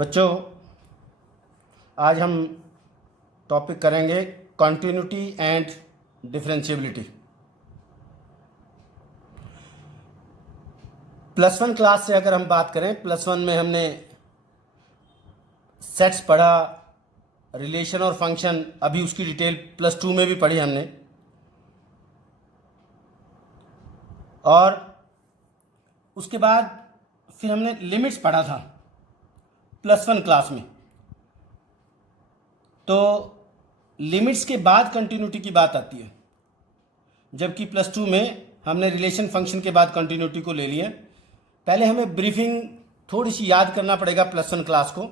बच्चों, आज हम टॉपिक करेंगे कॉन्टिन्यूटी एंड डिफरेंशिएबिलिटी। +1 क्लास से अगर हम बात करें, +1 में हमने सेट्स पढ़ा, रिलेशन और फंक्शन, अभी उसकी डिटेल +2 में भी पढ़ी हमने। और उसके बाद फिर हमने लिमिट्स पढ़ा था +1 क्लास में। तो लिमिट्स के बाद कंटिन्यूटी की बात आती है, जबकि +2 में हमने रिलेशन फंक्शन के बाद कंटिन्यूटी को ले लिया। पहले हमें ब्रीफिंग थोड़ी सी याद करना पड़ेगा +1 क्लास को,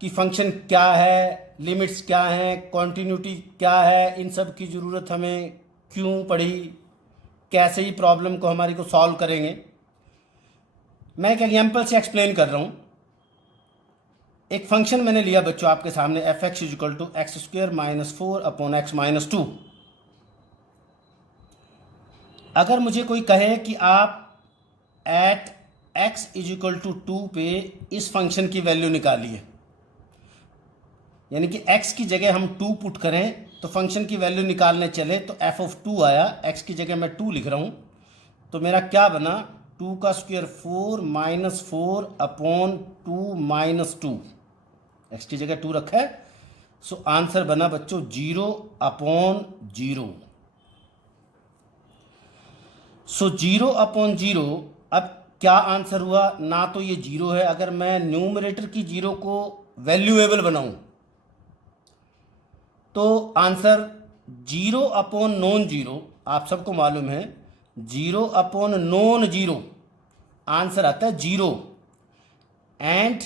कि फंक्शन क्या है, लिमिट्स क्या हैं, कंटिन्यूटी क्या है, इन सब की ज़रूरत हमें क्यों पड़ी, कैसे ही प्रॉब्लम को हमारी को सॉल्व करेंगे। मैं एक एग्जाम्पल से एक्सप्लेन कर रहा हूँ। एक फंक्शन मैंने लिया बच्चों आपके सामने, f(x) = x² - 4/x - 2। अगर मुझे कोई कहे कि आप एट x = 2 पे इस फंक्शन की वैल्यू निकालिए, यानी कि x की जगह हम 2 पुट करें तो फंक्शन की वैल्यू निकालने चले तो f(2) आया, x की जगह मैं 2 लिख रहा हूँ, तो मेरा क्या बना, 2 का स्क्वायर 4 - 4/2 - 2। x की जगह 2 रखा है, सो आंसर बना बच्चों 0/0। सो 0/0। अब क्या आंसर हुआ, ना तो ये 0 है। अगर मैं न्यूमरेटर की 0 को वैल्यूएबल बनाऊं तो आंसर 0/नॉन-0, आप सबको मालूम है 0/नॉन-0 आंसर आता है 0, एंड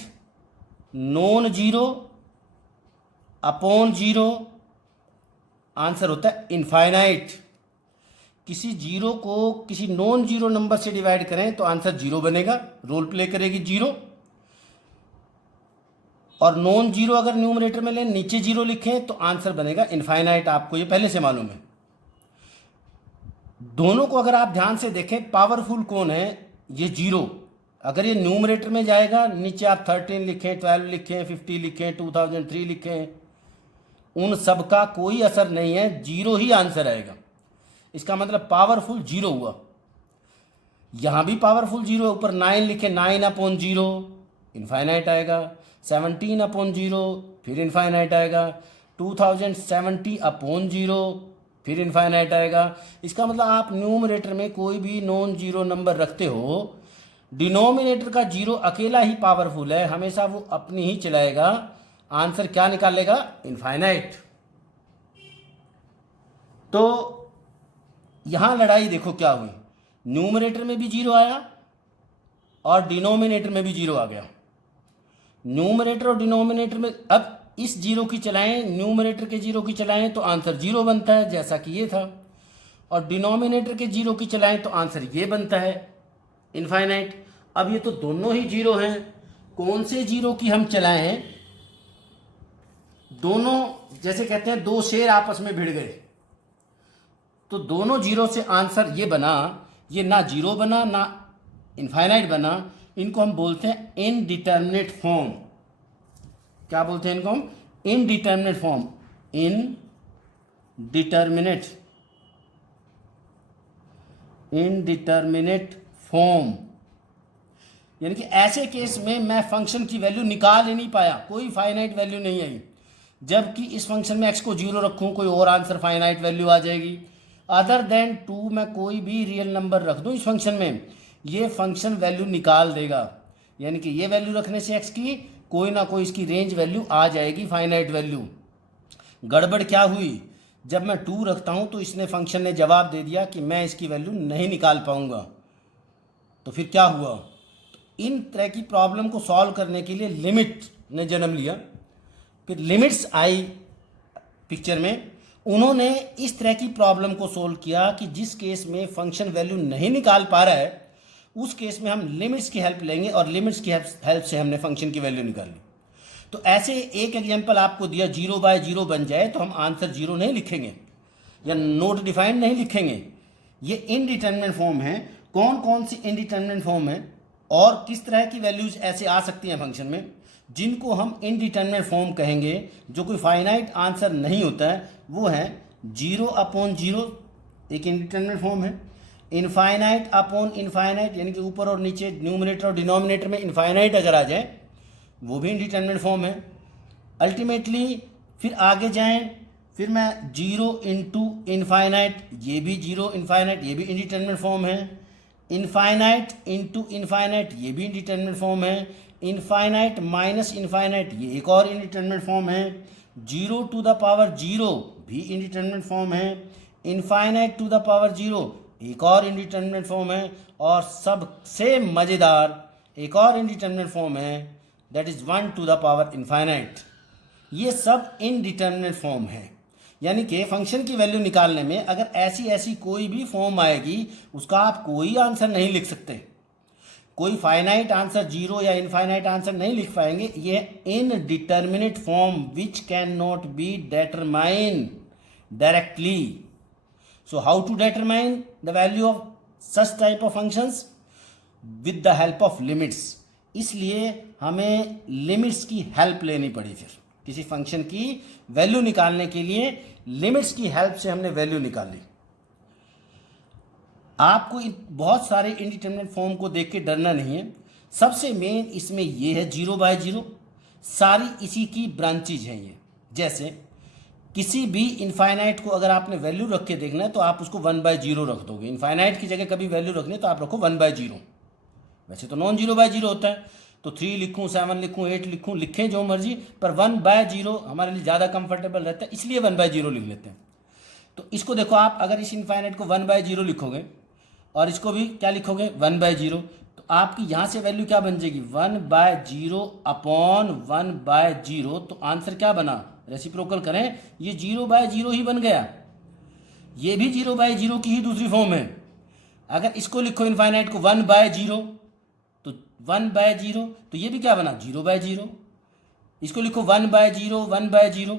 नॉन-0/0 आंसर होता है इनफाइनाइट। किसी जीरो को किसी नॉन जीरो नंबर से डिवाइड करें तो आंसर 0 बनेगा, रोल प्ले करेगी 0। और नॉन जीरो अगर न्यूमरेटर में लें, नीचे 0 लिखें तो आंसर बनेगा इनफाइनाइट। आपको ये पहले से मालूम है। दोनों को अगर आप ध्यान से देखें, पावरफुल कौन है, ये 0। अगर ये न्यूमरेटर में जाएगा, नीचे आप 13 लिखें, 12 लिखें, 50 लिखें, 2003 लिखें, उन सब का कोई असर नहीं है, 0 ही आंसर आएगा। इसका मतलब पावरफुल 0 हुआ। यहां भी पावरफुल 0 है, ऊपर 9 लिखे, 9/0 इनफाइनाइट आएगा, 17/0 फिर इनफाइनाइट आएगा, 2070/0 फिर इनफाइनाइट आएगा। इसका मतलब आप न्यूमरेटर में कोई भी नॉन जीरो नंबर रखते हो, डिनोमिनेटर का 0 अकेला ही पावरफुल है, हमेशा वो अपनी ही चलाएगा, आंसर क्या निकालेगा, इनफाइनाइट। तो यहां लड़ाई देखो क्या हुई, न्यूमरेटर में भी 0 आया और डिनोमिनेटर में भी 0 आ गया। न्यूमरेटर और डिनोमिनेटर में अब इस 0 की चलाएं, न्यूमरेटर के 0 की चलाएं तो आंसर 0 बनता है, जैसा कि ये था। और डिनोमिनेटर के 0 की चलाएं तो आंसर ये बनता है, इनफाइनाइट। अब ये तो दोनों ही 0 हैं, कौन से 0 की हम चलाएं। दोनों, जैसे कहते हैं दो शेर आपस में भिड़ गए, तो दोनों 0 से आंसर ये बना, ये ना 0 बना ना इनफाइनाइट बना। इनको हम बोलते हैं इनडिटर्मिनेट फॉर्म। क्या बोलते हैं इनको हम, इनडिटर्मिनेट फॉर्म, इनडिटर्मिनेट फॉर्म। यानी कि ऐसे केस में मैं फंक्शन की वैल्यू निकाल ही नहीं पाया, कोई फाइनाइट वैल्यू नहीं आई। जबकि इस फंक्शन में x को 0 रखूं, कोई और आंसर फाइनाइट वैल्यू आ जाएगी। अदर देन 2 मैं कोई भी रियल नंबर रख दूं इस फंक्शन में, ये फंक्शन वैल्यू निकाल देगा। यानी कि ये वैल्यू रखने से x की कोई ना कोई इसकी रेंज वैल्यू आ जाएगी, फाइनाइट वैल्यू। गड़बड़ क्या हुई, जब मैं 2 रखता हूं तो इसने, फंक्शन ने जवाब दे दिया कि मैं इसकी वैल्यू नहीं निकाल पाऊंगा। तो फिर क्या हुआ, इन तरह की प्रॉब्लम को सॉल्व करने के लिए लिमिट ने जन्म लिया। फिर लिमिट्स आई पिक्चर में, उन्होंने इस तरह की प्रॉब्लम को सोल्व किया कि जिस केस में फंक्शन वैल्यू नहीं निकाल पा रहा है, उस केस में हम लिमिट्स की हेल्प लेंगे, और लिमिट्स की हेल्प से हमने फंक्शन की वैल्यू निकाली। तो ऐसे एक एग्जांपल आपको दिया, 0/0 बन जाए तो हम आंसर 0 नहीं लिखेंगे या नोट डिफाइंड नहीं लिखेंगे। ये इनडिटर्मिनेट फॉर्म है। कौन कौन सी इनडिटर्मिनेट फॉर्म है, और किस तरह की वैल्यूज ऐसे आ सकती हैं फंक्शन में जिनको हम इनडिटर्मिनेट फॉर्म कहेंगे, जो कोई फाइनाइट आंसर नहीं होता है, वो है 0/0 एक इनडिटर्मिनेट फॉर्म है, इनफाइनाइट अपॉन इनफाइनाइट यानी कि ऊपर और नीचे न्यूमरेटर और डिनोमिनेटर में इनफाइनाइट अगर आ जाए वो भी इनडिटर्मिनेट फॉर्म है। अल्टीमेटली फिर आगे जाएं, फिर मैं 0 इंटू इनफाइनाइट, ये भी 0 इनफाइनाइट, ये भी इंडिटरमिनेट फॉर्म है। इनफाइनाइट इंटू इनफाइनाइट, ये भी इंडिटरमिनेट फॉर्म है। इनफाइनाइट माइनस इनफाइनाइट, ये एक और इंडिटरमिनेट फॉर्म है। 0 टू द पावर 0 भी इंडिटरमिनेट फॉर्म है। इनफाइनाइट टू द पावर 0 एक और इंडिटरमिनेट फॉर्म है। और सबसे मज़ेदार एक और इंडिटरमिनेट फॉर्म है, that is 1 to the power infinite. ये सब इनडिटरमिनेट फॉर्म है। यानी कि फंक्शन की वैल्यू निकालने में अगर ऐसी कोई भी फॉर्म आएगी उसका आप कोई आंसर नहीं लिख सकते, कोई फाइनाइट आंसर 0 या इनफाइनाइट आंसर नहीं लिख पाएंगे। ये indeterminate form which can not be determine directly. So how to determine the value of such type of functions? With the help of limits. इसलिए हमें लिमिट्स की हेल्प लेनी पड़ी। फिर किसी फंक्शन की वैल्यू निकालने के लिए लिमिट्स की हेल्प से हमने वैल्यू निकाली। आपको बहुत सारे इंडिटरमिनेट फॉर्म को देख के डरना नहीं है। सबसे मेन इसमें ये है 0/0, सारी इसी की ब्रांचेज हैं ये। जैसे किसी भी इनफाइनाइट को अगर आपने वैल्यू रख के देखना है तो आप उसको 1/0 रख दोगे। इनफाइनाइट की जगह कभी वैल्यू रखनी है तो आप रखो 1/0। वैसे तो नॉन 0/0 होता है, तो 3 लिखूँ, 7 लिखूँ, 8 लिखूँ, लिखें जो मर्जी, पर 1/0 हमारे लिए ज़्यादा कंफर्टेबल रहता है, इसलिए 1/0 लिख लेते हैं। तो इसको देखो, आप अगर इस इनफाइनाइट को 1/0 लिखोगे और इसको भी क्या लिखोगे 1/0, तो आपकी यहाँ से वैल्यू क्या बन जाएगी 1/0 अपॉन 1/0। तो आंसर क्या बना, रेसिप्रोकल करें, ये 0/0 ही बन गया। ये भी 0/0 की ही दूसरी फॉर्म है। अगर इसको लिखो इनफाइनाइट को 1/0 तो 1/0, तो ये भी क्या बना 0/0। इसको लिखो 1/0 1/0,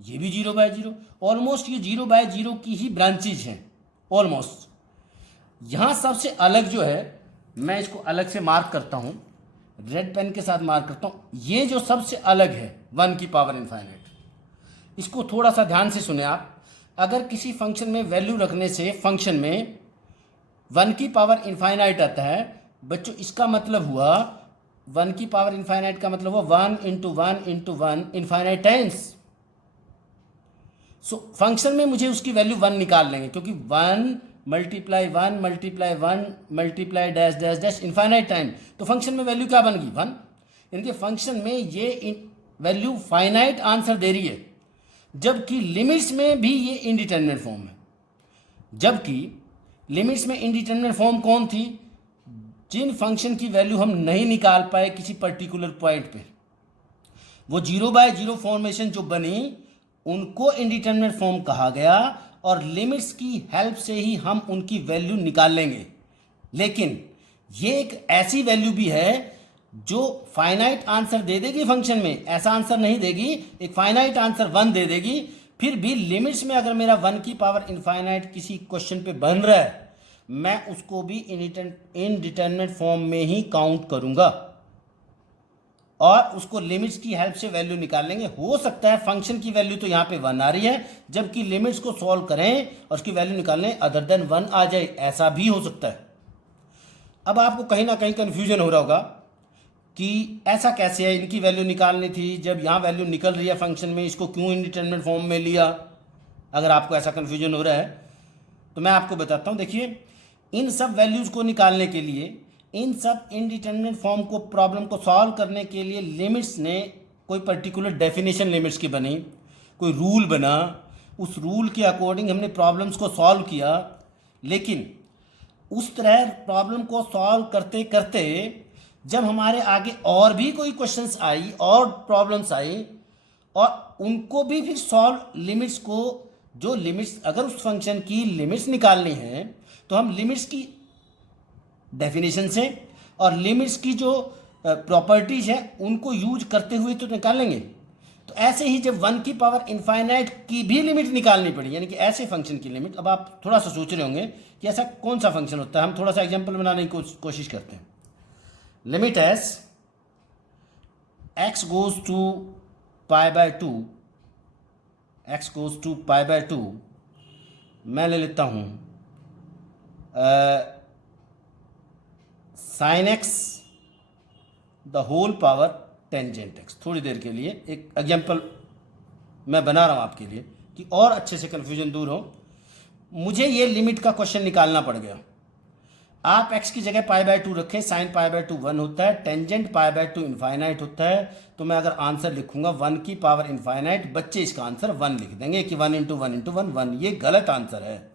ये भी 0/0। ऑलमोस्ट ये 0/0 की ही ब्रांचेज हैं ऑलमोस्ट। यहाँ सबसे अलग जो है, मैं इसको अलग से मार्क करता हूँ, रेड पेन के साथ मार्क करता हूँ। ये जो सबसे अलग है 1 की पावर इनफाइनाइट, इसको थोड़ा सा ध्यान से सुने आप। अगर किसी फंक्शन में वैल्यू रखने से फंक्शन में 1 की पावर इनफाइनाइट आता है बच्चों, इसका मतलब हुआ 1 की पावर इनफाइनाइट का मतलब हुआ 1 × 1 × 1 इनफाइनाइट टाइम्स। सो फंक्शन में मुझे उसकी वैल्यू 1 निकाल लेंगे, क्योंकि 1 multiply 1 multiply 1 multiply dash dash dash infinite time, तो फंक्शन में वैल्यू क्या बन गई 1। यानी कि फंक्शन में ये वैल्यू फाइनाइट आंसर दे रही है, जबकि लिमिट्स में भी ये इनडिटरमिनेट फॉर्म है। जबकि लिमिट्स में इनडिटरमिनेट फॉर्म कौन थी, जिन फंक्शन की वैल्यू हम नहीं निकाल पाए किसी पर्टिकुलर पॉइंट पे, वो 0/0 फॉर्मेशन जो बनी उनको इनडिटरमिनेट फॉर्म कहा गया, और लिमिट्स की हेल्प से ही हम उनकी वैल्यू निकाल लेंगे। लेकिन ये एक ऐसी वैल्यू भी है जो फाइनाइट आंसर दे देगी फंक्शन में, ऐसा आंसर नहीं देगी, एक फाइनाइट आंसर 1 दे देगी। फिर भी लिमिट्स में अगर मेरा 1 की पावर इनफाइनाइट किसी क्वेश्चन पे बन रहा है, मैं उसको भी इनडिटरमिनेट फॉर्म में ही काउंट करूंगा और उसको लिमिट्स की हेल्प से वैल्यू निकाल लेंगे। हो सकता है फंक्शन की वैल्यू तो यहाँ पे 1 आ रही है, जबकि लिमिट्स को सॉल्व करें और उसकी वैल्यू निकालने अदर देन 1 आ जाए, ऐसा भी हो सकता है। अब आपको कहीं ना कहीं कन्फ्यूजन हो रहा होगा कि ऐसा कैसे है, इनकी वैल्यू निकालनी थी, जब यहाँ वैल्यू निकल रही है फंक्शन में, इसको क्यों इनडिटरमिनेट फॉर्म में लिया। अगर आपको ऐसा कन्फ्यूजन हो रहा है तो मैं आपको बताता हूँ। देखिए, इन सब वैल्यूज को निकालने के लिए, इन सब इनडिटरमिनेट फॉर्म को, प्रॉब्लम को सॉल्व करने के लिए लिमिट्स ने कोई पर्टिकुलर डेफिनेशन लिमिट्स की बनी, कोई रूल बना, उस रूल के अकॉर्डिंग हमने प्रॉब्लम्स को सॉल्व किया। लेकिन उस तरह प्रॉब्लम को सॉल्व करते करते जब हमारे आगे और भी कोई क्वेश्चंस आई और प्रॉब्लम्स आई, और उनको भी फिर सॉल्व, लिमिट्स को, जो लिमिट्स, अगर उस फंक्शन की लिमिट्स निकालनी है तो हम लिमिट्स की डेफिनेशन से और लिमिट्स की जो प्रॉपर्टीज है उनको यूज करते हुए तो निकालेंगे। तो ऐसे ही जब 1 की पावर इनफाइनाइट की भी लिमिट निकालनी पड़ी, यानी कि ऐसे फंक्शन की लिमिट। अब आप थोड़ा सा सोच रहे होंगे कि ऐसा कौन सा फंक्शन होता है, हम थोड़ा सा एग्जांपल बनाने की कोशिश करते हैं। Limit as x goes to pi by two, x goes to pi by two, मैं ले लेता हूँ sine x the whole power tangent x. थोड़ी देर के लिए एक एग्जाम्पल मैं बना रहा हूँ आपके लिए कि और अच्छे से कन्फ्यूजन दूर हो। मुझे ये लिमिट का क्वेश्चन निकालना पड़ गया। आप x की जगह पाई बाय टू रखें, साइन पाई बाय टू 1 होता है, tangent pi by to infinite होता है। तो मैं अगर आंसर लिखूंगा 1 की पावर इनफाइनाइट, बच्चे इसका आंसर 1 लिख देंगे कि 1 इंटू 1 इंटू 1 1। ये गलत आंसर है,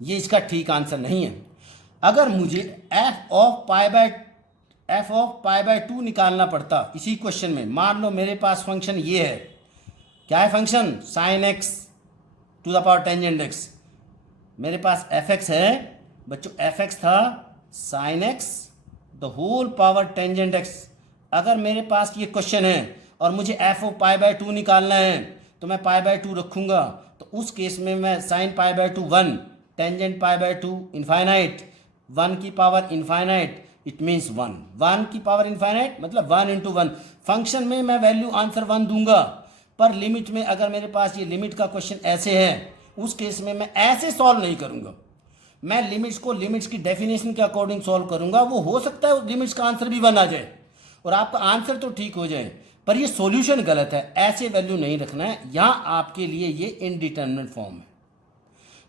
ये इसका ठीक आंसर नहीं है। अगर मुझे f of pi by two निकालना पड़ता इसी क्वेश्चन में, मान लो मेरे पास फंक्शन ये है, क्या है function, sine x to the power tangent x. मेरे पास एफ एक्स है बच्चों, एफ एक्स था sine x the whole power tangent x. अगर मेरे पास ये क्वेश्चन है और मुझे f of pi by two निकालना है तो मैं पाई बाय टू रखूंगा। तो उस केस में मैं sine pi by to 1, tangent pi by to infinite, 1 की पावर इनफाइनाइट, इट मीन्स 1। 1 की पावर इनफाइनाइट मतलब 1 इंटू 1। फंक्शन में मैं वैल्यू आंसर 1 दूंगा, पर लिमिट में अगर मेरे पास ये लिमिट का क्वेश्चन ऐसे है, उस केस में मैं ऐसे सॉल्व नहीं करूंगा। मैं लिमिट्स को लिमिट्स की डेफिनेशन के अकॉर्डिंग सॉल्व करूंगा। वो हो सकता है लिमिट्स का आंसर भी 1 आ जाए और आपका आंसर तो ठीक हो जाए, पर ये सॉल्यूशन गलत है। ऐसे वैल्यू नहीं रखना है। यहाँ आपके लिए ये इनडिटरमिनेट फॉर्म है,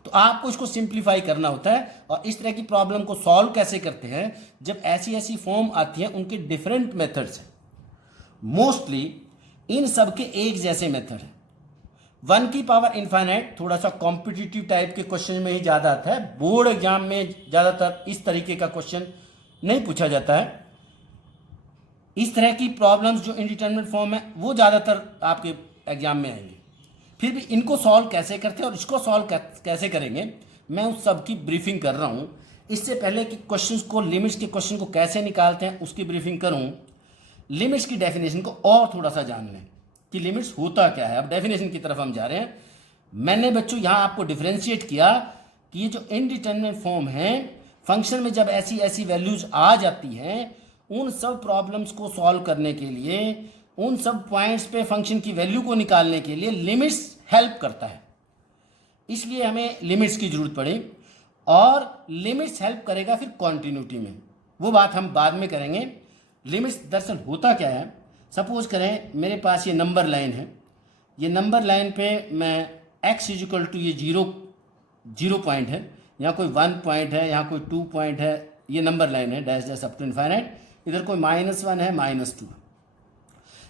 तो आपको इसको सिंप्लीफाई करना होता है। और इस तरह की प्रॉब्लम को सॉल्व कैसे करते हैं, जब ऐसी ऐसी फॉर्म आती है उनके डिफरेंट मेथड्स हैं। मोस्टली इन सब के एक जैसे मेथड है। 1 की पावर इनफाइनाइट थोड़ा सा कॉम्पिटिटिव टाइप के क्वेश्चन में ही ज़्यादा आता है। बोर्ड एग्जाम में ज़्यादातर इस तरीके का क्वेश्चन नहीं पूछा जाता है। इस तरह की प्रॉब्लम्स जो इनडिटरमिनेट फॉर्म है वो ज़्यादातर आपके एग्जाम में आएंगे। फिर भी इनको सॉल्व कैसे करते हैं और इसको सॉल्व कैसे करेंगे, मैं उस सब की ब्रीफिंग कर रहा हूँ। इससे पहले कि क्वेश्चंस को, लिमिट्स के क्वेश्चन को कैसे निकालते हैं उसकी ब्रीफिंग करूँ, लिमिट्स की डेफिनेशन को और थोड़ा सा जान लें कि लिमिट्स होता क्या है। अब डेफिनेशन की तरफ हम जा रहे हैं। मैंने बच्चों यहाँ आपको डिफरेंशिएट किया कि ये जो इनडिटरमिनेट फॉर्म है, फंक्शन में जब ऐसी ऐसी वैल्यूज आ जाती हैं, उन सब प्रॉब्लम्स को सॉल्व करने के लिए, उन सब पॉइंट्स पे फंक्शन की वैल्यू को निकालने के लिए लिमिट्स हेल्प करता है। इसलिए हमें लिमिट्स की जरूरत पड़ी और लिमिट्स हेल्प करेगा फिर कॉन्टिन्यूटी में, वो बात हम बाद में करेंगे। लिमिट्स दरअसल होता क्या है, सपोज करें मेरे पास ये नंबर लाइन है। ये नंबर लाइन पे मैं x इजिकल टू ये जीरो पॉइंट है, यहाँ कोई 1 पॉइंट है, यहाँ कोई 2 पॉइंट है। ये नंबर लाइन है dash dash up to infinite. इधर कोई -1 है, -2।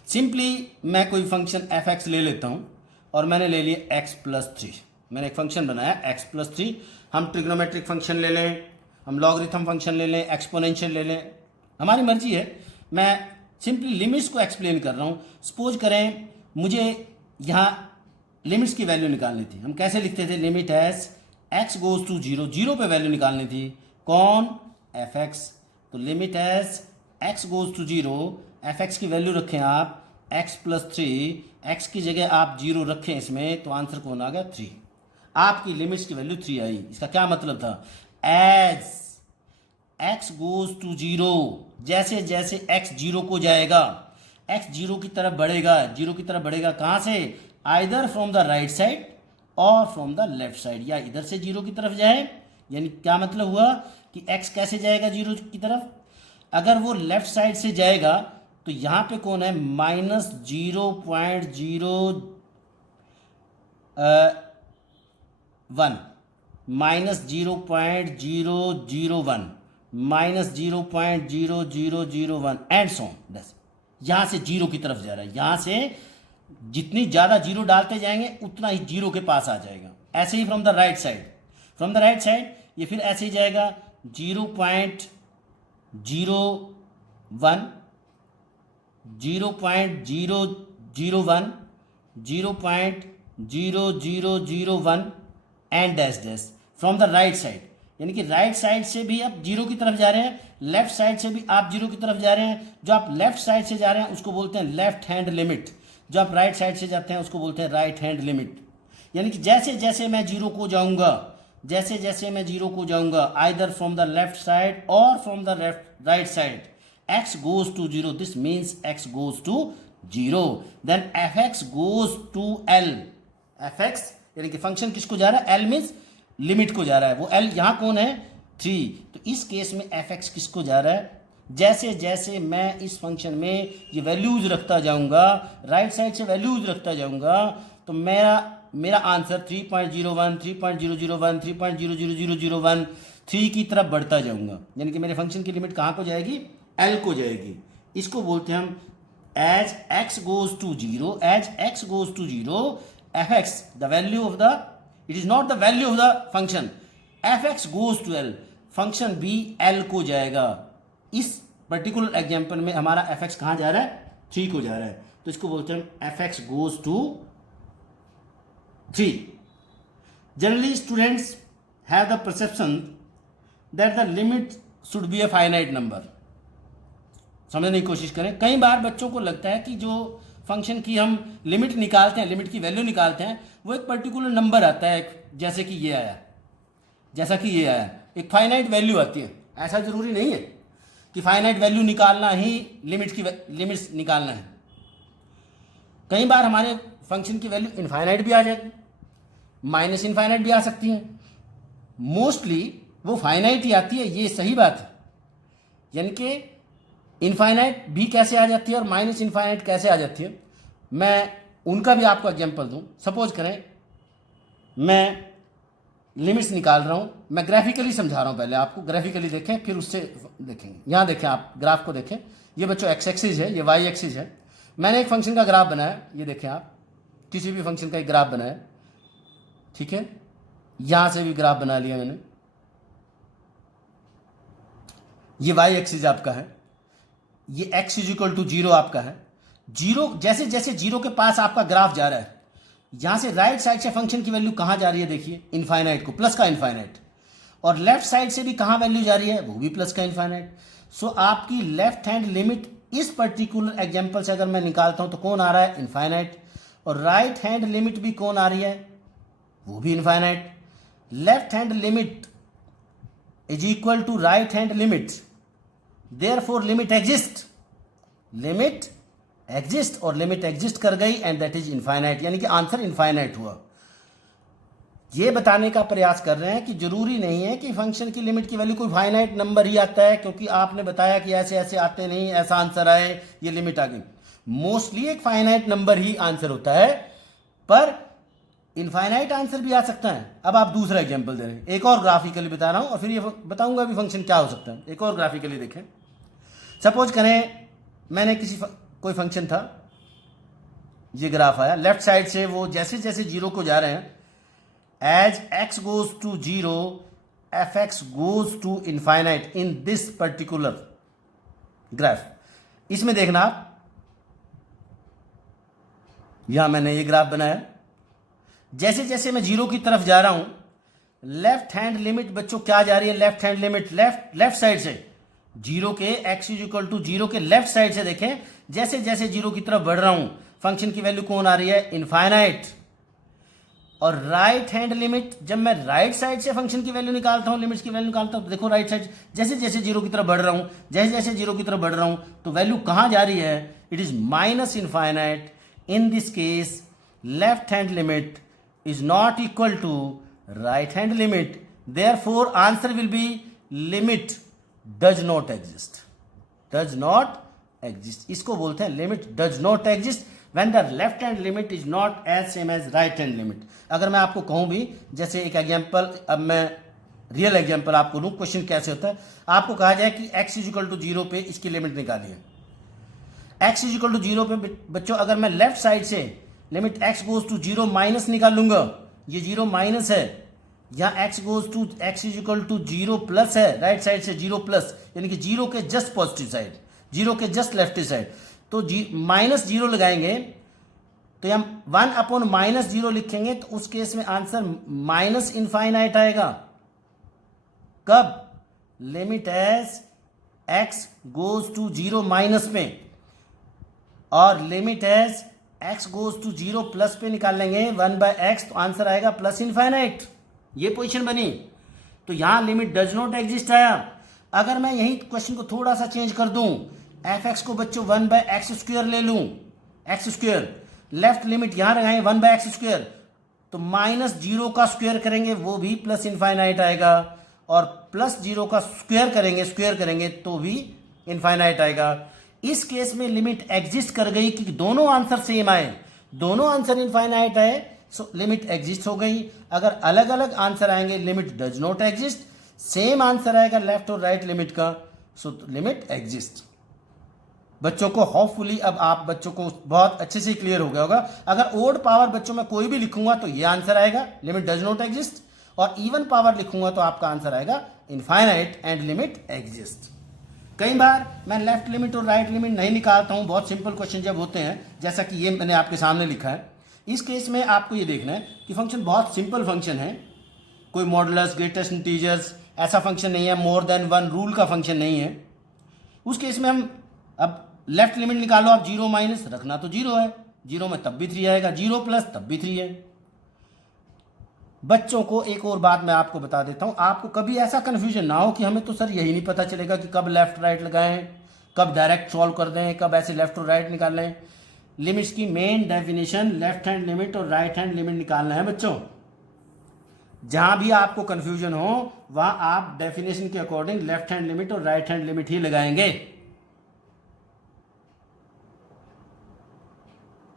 सिंपली मैं कोई फंक्शन एफ एक्स ले लेता हूँ और मैंने ले लिया x+3। मैंने एक फंक्शन बनाया x+3। हम ट्रिग्नोमेट्रिक फंक्शन ले लें, हम लॉगरिथम फंक्शन ले लें, एक्सपोनेंशियल ले लें, हमारी मर्जी है। मैं सिंपली लिमिट्स को एक्सप्लेन कर रहा हूँ। सपोज करें मुझे यहाँ लिमिट्स की वैल्यू निकालनी थी। हम कैसे लिखते थे, limit as x goes to 0, 0 पे वैल्यू निकालनी थी, कौन, एफ एक्स। तो limit as x goes to 0, f x की वैल्यू रखें आप x+3, x की जगह आप 0 रखें इसमें, तो आंसर कौन आ गया, 3। आपकी लिमिट्स की वैल्यू 3 आई। इसका क्या मतलब था, एज x गोज टू 0, जैसे जैसे x 0 को जाएगा, x 0 की तरफ बढ़ेगा, 0 की तरफ बढ़ेगा कहाँ से, either from the right side और फ्रॉम द लेफ्ट साइड, या इधर से 0 की तरफ जाए। यानी क्या मतलब हुआ कि x कैसे जाएगा 0 की तरफ, अगर वो लेफ्ट साइड से जाएगा तो यहाँ पे कौन है, -0.001, -0.001, -0.0001 एंड सो ऑन। यहाँ से 0 की तरफ जा रहा है। यहाँ से जितनी ज़्यादा 0 डालते जाएंगे उतना ही 0 के पास आ जाएगा। ऐसे ही from the right side, from the right side ये फिर ऐसे ही जाएगा 0.01, 0.001, 0.0001 and dash dash from the right side. यानी कि राइट साइड से भी आप 0 की तरफ जा रहे हैं, लेफ्ट साइड से भी आप 0 की तरफ जा रहे हैं। जो आप लेफ्ट साइड से जा रहे हैं उसको बोलते हैं लेफ्ट हैंड लिमिट, जो आप राइट साइड से जाते हैं उसको बोलते हैं राइट हैंड लिमिट। यानी कि जैसे जैसे मैं 0 को जाऊंगा, जैसे जैसे मैं जीरो को जाऊंगा either from the left side और from the right side x goes to 0, this means x goes to 0, then fx goes to L, fx यानी कि फंक्शन किसको जा रहा है, L मीन्स लिमिट को जा रहा है, वो L यहाँ कौन है 3, तो इस केस में fx किसको जा रहा है, जैसे जैसे मैं इस फंक्शन में ये वैल्यूज रखता जाऊंगा राइट साइड से वैल्यूज रखता जाऊंगा तो मेरा आंसर 3.01 3.001 3.00001 3 की तरफ बढ़ता जाऊंगा, यानी कि मेरे फंक्शन की लिमिट कहाँ को जाएगी, L को जाएगी। इसको बोलते हैं हम as x goes to 0, as x goes to 0 fx the value of the, it is not the value of the function, fx goes to L, function भी L को जाएगा। इस पर्टिकुलर एग्जाम्पल में हमारा fx कहाँ जा रहा है, 3 को जा रहा है, तो इसको बोलते हैं fx goes to 3. Generally students have the perception that the limit should be a finite number. समझने की कोशिश करें, कई बार बच्चों को लगता है कि जो फंक्शन की हम लिमिट निकालते हैं, लिमिट की वैल्यू निकालते हैं, वो एक पर्टिकुलर नंबर आता है, जैसे कि ये आया, जैसा कि ये आया, एक फाइनाइट वैल्यू आती है। ऐसा जरूरी नहीं है कि फाइनाइट वैल्यू निकालना ही लिमिट्स निकालना है। कई बार हमारे फंक्शन की वैल्यू इनफाइनाइट भी आ जाती है, माइनस इनफाइनाइट भी आ सकती है, मोस्टली वो फाइनाइट ही आती है, ये सही बात है। यानी कि इनफाइनाइट भी कैसे आ जाती है और माइनस इनफाइनाइट कैसे आ जाती है, मैं उनका भी आपको एग्जांपल दूं। सपोज करें मैं लिमिट्स निकाल रहा हूं, मैं ग्राफिकली समझा रहा हूं, पहले आपको ग्राफिकली देखें फिर उससे देखेंगे। यहां देखें, आप ग्राफ को देखें, ये बच्चों एक्स एक्सिस है, ये वाई एक्सिस है। मैंने एक फंक्शन का ग्राफ बनाया, ये देखें आप, किसी भी फंक्शन का एक ग्राफ बनाया, ठीक है, यहां से भी ग्राफ बना लिया मैंने, ये वाई एक्सिस आपका है, ये x इज इक्वल टू 0 आपका है। जीरो जैसे जैसे जीरो के पास आपका ग्राफ जा रहा है, यहां से राइट साइड से फंक्शन की वैल्यू कहां जा रही है, देखिए इनफाइनाइट को, प्लस का इनफाइनाइट, और लेफ्ट साइड से भी कहां वैल्यू जा रही है, वो भी प्लस का इनफाइनाइट। सो आपकी लेफ्ट हैंड लिमिट इस पर्टिकुलर एग्जांपल से अगर मैं निकालता हूं तो कौन आ रहा है, इनफाइनाइट, और राइट हैंड लिमिट भी कौन आ रही है, वो भी infinite. Left hand limit is equal to right hand limit, therefore limit exist, limit exist, और लिमिट एग्जिस्ट कर गई एंड दैट इज इनफाइनाइट, यानी कि आंसर इनफाइनाइट हुआ। ये बताने का प्रयास कर रहे हैं कि जरूरी नहीं है कि फंक्शन की लिमिट की वैल्यू कोई फाइनाइट नंबर ही आता है, क्योंकि आपने बताया कि ऐसे ऐसे आते नहीं, ऐसा आंसर आए, ये लिमिट आ गई। मोस्टली एक फाइनाइट नंबर ही आंसर होता है, पर इनफाइनाइट आंसर भी आ सकता है। अब आप दूसरा एग्जांपल दे रहे हैं, एक और ग्राफिकली बता रहा हूं और फिर ये बताऊंगा भी फंक्शन क्या हो सकता है। एक और ग्राफिकली देखें, सपोज करें मैंने कोई फंक्शन था, ये ग्राफ आया, लेफ्ट साइड से वो जैसे जैसे जीरो को जा रहे हैं, as x goes to 0 fx goes to infinite in this particular graph. इसमें देखना आप, यहां मैंने ये ग्राफ बनाया, जैसे जैसे मैं जीरो की तरफ जा रहा हूं, लेफ्ट हैंड लिमिट बच्चों क्या जा रही है, left hand limit left side से, जीरो के x इज इक्वल टू 0 के लेफ्ट साइड से देखें, जैसे जैसे जीरो की तरफ बढ़ रहा हूं, फंक्शन की वैल्यू कौन आ रही है, इनफाइनाइट। और राइट हैंड लिमिट, जब मैं राइट साइड से फंक्शन की वैल्यू निकालता हूं, लिमिट्स की वैल्यू निकालता हूं, तो देखो राइट साइड जैसे जैसे जीरो की तरफ बढ़ रहा हूं, जैसे जैसे जीरो की तरफ बढ़ रहा हूं, तो वैल्यू कहां जा रही है, it is minus infinite. In this case left hand limit is not equal to right hand limit, therefore answer will be limit does not exist, does not exist। इसको बोलते हैं limit does not exist when the left hand limit is not as same as right hand limit। अगर मैं आपको कहूं भी, जैसे एक एग्जांपल, अब मैं रियल एग्जांपल आपको लूं, क्वेश्चन कैसे होता है, आपको कहा जाए कि x इज इक्वल टू 0 पे इसकी लिमिट निकालिए, x इज इक्वल टू 0 पे बच्चों अगर मैं लेफ्ट साइड से limit x goes to 0 minus निकाल लूंगा, ये 0 माइनस है, यहाँ x is equal to 0 plus है, राइट साइड से 0 प्लस, यानी कि 0 के जस्ट पॉजिटिव साइड, 0 के जस्ट लेफ्ट साइड, तो माइनस 0 लगाएंगे, तो हम 1 अपॉन माइनस 0 लिखेंगे, तो उस केस में आंसर माइनस इनफाइनाइट आएगा। कब, limit as x goes to 0 minus में, और limit as x goes to 0 plus पे निकाल लेंगे 1/x, तो आंसर आएगा प्लस इनफाइनाइट। ये पोजीशन बनी, तो यहां लिमिट डज नॉट एग्जिस्ट आया। अगर मैं यही क्वेश्चन को थोड़ा सा चेंज कर दूं, एफ एक्स को बच्चों 1/x² ले लूं, x², लेफ्ट लिमिट यहां लगाएं 1/x², तो -0 का स्क्वायर करेंगे वो भी प्लस इनफाइनाइट आएगा, और +0 का स्क्वायर करेंगे तो भी इनफाइनाइट आएगा। इस केस में लिमिट एग्जिस्ट कर गई कि दोनों आंसर सेम आए, दोनों आंसर इनफाइनाइट आए, सो लिमिट एग्जिस्ट हो गई। अगर अलग अलग आंसर आएंगे limit does not exist, same answer आएगा लेफ्ट और राइट लिमिट का, सो लिमिट एग्जिस्ट। बच्चों को होपफुली अब आप बच्चों को बहुत अच्छे से क्लियर हो गया होगा। अगर ओड पावर बच्चों में कोई भी लिखूंगा तो ये आंसर आएगा लिमिट डज नॉट एग्जिस्ट, और इवन पावर लिखूंगा तो आपका आंसर आएगा इनफाइनाइट एंड लिमिट एग्जिस्ट। कई बार मैं लेफ्ट लिमिट और राइट लिमिट नहीं निकालता हूं, बहुत सिंपल क्वेश्चन जब होते हैं, जैसा कि ये मैंने आपके सामने लिखा है। इस केस में आपको ये देखना है कि फंक्शन बहुत सिंपल फंक्शन है, कोई मॉडुलस, ग्रेटेस्ट इंटीजर्स ऐसा फंक्शन नहीं है, मोर देन वन रूल का फंक्शन नहीं है। उस केस में हम अब लेफ्ट लिमिट निकालो, आप 0 माइनस रखना तो 0 है, 0 में तब भी 3 आएगा, 0 प्लस तब भी 3 है। बच्चों को एक और बात मैं आपको बता देता हूं, आपको कभी ऐसा कंफ्यूजन ना हो कि हमें तो सर यही नहीं पता चलेगा कि कब लेफ्ट राइट लगाएं, कब डायरेक्ट सॉल्व कर दें, कब ऐसे लेफ्ट और राइट निकाल लें। लिमिट्स की main definition left hand limit और राइट हैंड लिमिट निकालना है बच्चों। जहां भी आपको कंफ्यूजन हो वहां आप डेफिनेशन के अकॉर्डिंग लेफ्ट हैंड लिमिट और राइट हैंड लिमिट ही लगाएंगे।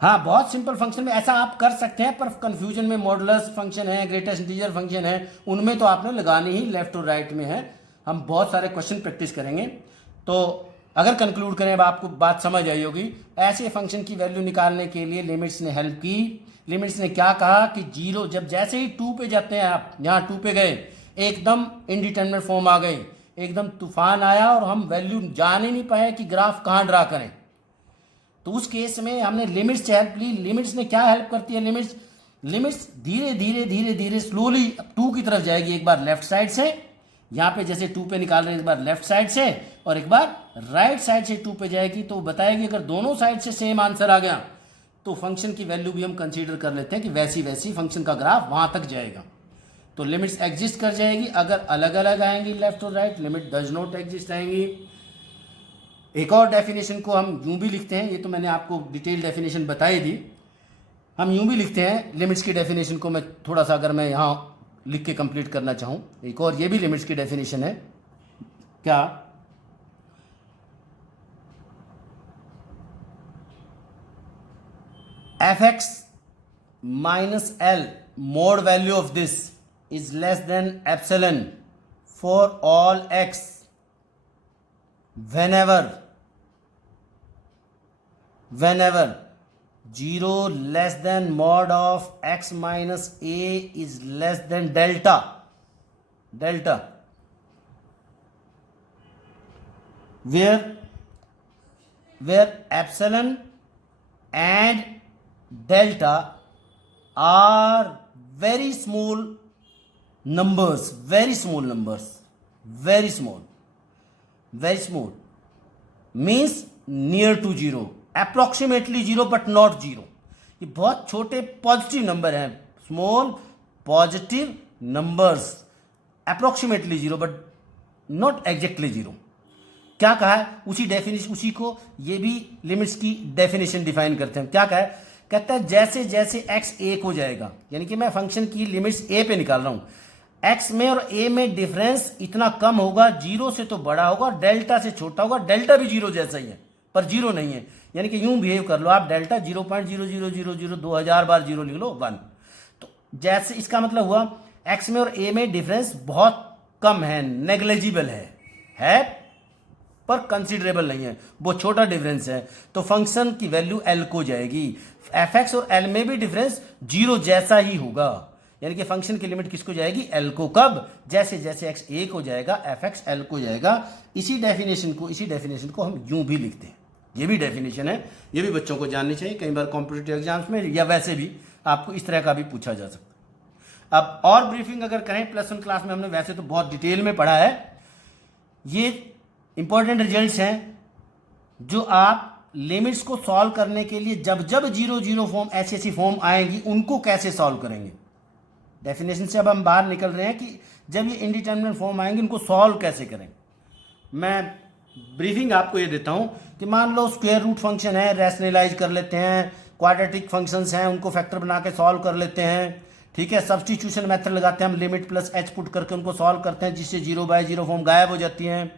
हाँ, बहुत सिंपल फंक्शन में ऐसा आप कर सकते हैं, पर कंफ्यूजन में मॉडुलस फंक्शन है, ग्रेटेस्ट इंटीजर फंक्शन है, उनमें तो आपने लगानी ही लेफ्ट और राइट में है। हम बहुत सारे क्वेश्चन प्रैक्टिस करेंगे, तो अगर कंक्लूड करें, अब आपको बात समझ आई होगी। ऐसे फंक्शन की वैल्यू निकालने के लिए लिमिट्स ने हेल्प की। लिमिट्स ने क्या कहा कि 0 जब जैसे ही 2 पे जाते हैं, आप यहाँ 2 पे गए, एकदम इनडिटरमिनेट फॉर्म आ गई, एकदम तूफान आया और हम वैल्यू जान ही नहीं पाए कि ग्राफ कहाँ ड्रा करें। तो उस केस में हमने लिमिट्स से हेल्प ली। लिमिट्स ने क्या हेल्प करती है, लिमिट्स धीरे धीरे स्लोली 2 की तरफ जाएगी। एक बार लेफ्ट साइड से, यहाँ पे जैसे 2 पे निकाल रहे हैं, एक बार लेफ्ट साइड से और एक बार राइट साइड से 2 पे जाएगी। तो बताएगी अगर दोनों साइड से सेम आंसर आ गया तो फंक्शन की वैल्यू भी हम कंसीडर कर लेते हैं कि वैसी वैसी फंक्शन का ग्राफ वहां तक जाएगा। तो लिमिट्स एग्जिस्ट कर जाएगी। अगर अलग अलग आएंगी लेफ्ट और right, limit does not exist आएंगी। एक और डेफिनेशन को हम यूं भी लिखते हैं, ये तो मैंने आपको डिटेल डेफिनेशन बताई दी, हम यूं भी लिखते हैं लिमिट्स की डेफिनेशन को। मैं थोड़ा सा अगर मैं यहाँ लिख के कंप्लीट करना चाहूं, एक और ये भी लिमिट्स की डेफिनेशन है। क्या f(x minus L mod value of this is less than epsilon for all x whenever 0 less than mod of x minus a is less than delta where epsilon and delta are very small numbers, very small means near to 0, approximately 0 but not 0। ये बहुत छोटे positive number हैं, small positive numbers, approximately 0 but not exactly 0। क्या कहा है, उसी definition, उसी को ये भी लिमिट्स की डेफिनेशन डिफाइन करते हैं। क्या कहा है, कहता है जैसे जैसे x 1 हो जाएगा, यानी कि मैं फंक्शन की लिमिट्स a पे निकाल रहा हूं, x में और a में डिफरेंस इतना कम होगा, 0 से तो बड़ा होगा, डेल्टा से छोटा होगा, डेल्टा भी 0 जैसा ही है पर 0 नहीं है। यानी कि यूं बिहेव कर लो आप, डेल्टा 0.0000 2000 बार 0 लिख लो 1। तो जैसे इसका मतलब हुआ x में और a में डिफरेंस बहुत कम है, नेग्लिजिबल है पर कंसीडरेबल नहीं है, वो छोटा डिफरेंस है। तो फंक्शन की वैल्यू L को जाएगी। f(x) और L में भी डिफरेंस 0 जैसा ही होगा, यानी कि फंक्शन की लिमिट किसको जाएगी, L को। कब, जैसे जैसे x 1 हो जाएगा f(x) L को जाएगा। इसी डेफिनेशन को हम यूं भी लिखते हैं। ये भी डेफिनेशन है, ये भी बच्चों को जाननी चाहिए। कई बार कॉम्पिटिटिव एग्जाम्स में या वैसे भी आपको इस तरह का भी पूछा जा सकता है। अब और ब्रीफिंग अगर करें, +1 क्लास में हमने वैसे तो बहुत डिटेल में पढ़ा है। ये इंपॉर्टेंट रिजल्ट्स हैं जो आप लिमिट्स को सॉल्व करने के लिए जब 0 0 फॉर्म ऐसी फॉर्म आएंगी उनको कैसे सॉल्व करेंगे। डेफिनेशन से अब हम बाहर निकल रहे हैं कि जब ये इंडिटर्मिनेट फॉर्म आएंगे उनको सॉल्व कैसे करें। मैं ब्रीफिंग आपको ये देता हूँ कि मान लो स्क्वायर रूट फंक्शन है, रैशनलाइज कर लेते हैं, क्वाड्रेटिक फंक्शंस हैं उनको फैक्टर बना के सॉल्व कर लेते हैं, ठीक है। सब्स्टिट्यूशन मेथड लगाते हैं हम, लिमिट प्लस एच पुट करके उनको सॉल्व करते हैं, जिससे 0/0 फॉर्म गायब हो जाती हैं।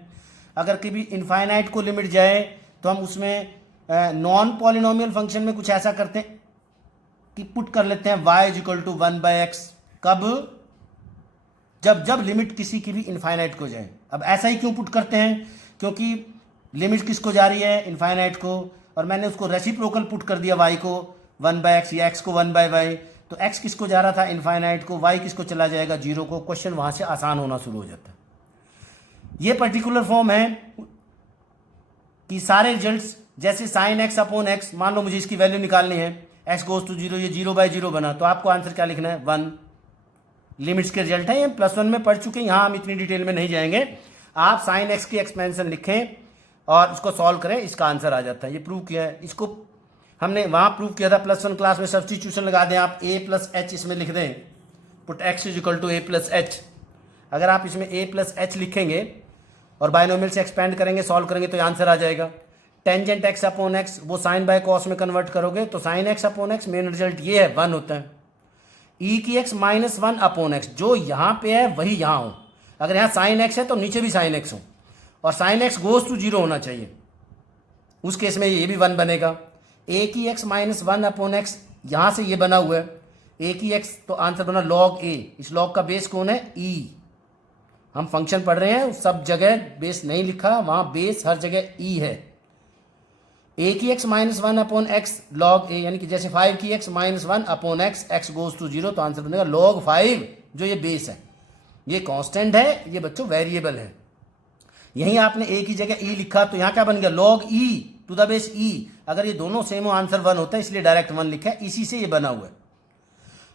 अगर कभी इनफाइनाइट को लिमिट जाए तो हम उसमें नॉन पॉलिनोमियल फंक्शन में कुछ ऐसा करते हैं कि पुट कर लेते हैं y = 1/x। कब? जब लिमिट किसी की भी इनफाइनाइट को जाए। अब ऐसा ही क्यों पुट करते हैं? क्योंकि लिमिट किसको जा रही है? इनफाइनाइट को, और मैंने उसको रेसिप्रोकल पुट कर दिया y को 1/x या x को 1/y, तो x किसको जा रहा था? इनफाइनाइट को, y किसको चला जाएगा? 0 को। क्वेश्चन वहां से आसान होना शुरू हो जाता है। ये पर्टिकुलर फॉर्म है कि सारे रिजल्ट्स जैसे sin x/x, मान लो मुझे इसकी वैल्यू निकालनी है, x goes to 0, ये 0/0 बना, तो आपको आंसर क्या लिखना है? 1। लिमिट्स के रिजल्ट है, ये +1 में पढ़ चुके हैं, यहाँ हम इतनी डिटेल में नहीं जाएंगे। आप sin x की एक्सपेंशन लिखें और इसको सॉल्व करें, इसका आंसर आ जाता है। ये प्रूव किया है, इसको हमने वहाँ प्रूव किया था +1 क्लास में। सब्स्टिट्यूशन लगा दें आप, a + h इसमें लिख दें, पुट x = a + h। अगर आप इसमें a + h लिखेंगे और बाइनोमियल से एक्सपेंड करेंगे, सॉल्व करेंगे, तो आंसर आ जाएगा। टेंजेंट x/x वो sin बाय cos में कन्वर्ट करोगे तो sin x/x, मेन रिजल्ट ये है 1 होता है। e की x -1/x, जो यहाँ पे है वही यहाँ हो। अगर यहाँ sin x है तो नीचे भी sin x हो, और sin x goes to 0 होना चाहिए, उस केस में ये भी 1 बनेगा। a की x -1/x, यहाँ से ये बना हुआ है a की x, तो आंसर बना log a। इस log का बेस कौन है? e। हम फंक्शन पढ़ रहे हैं, सब जगह बेस नहीं लिखा, वहाँ बेस हर जगह e है। a की x -1/x log a, यानी कि जैसे 5 की x -1/x, x goes to 0, तो आंसर बनेगा log 5, जो ये बेस है। ये कांस्टेंट है, ये बच्चों वेरिएबल है। यहीं आपने a की जगह e लिखा, तो यहाँ क्या बन गया? log e to the base e। अगर ये दोनों सेम हो, आंसर 1 होता है, इसलिए डायरेक्ट 1 लिखा है, इसी से ये बना हुआ है।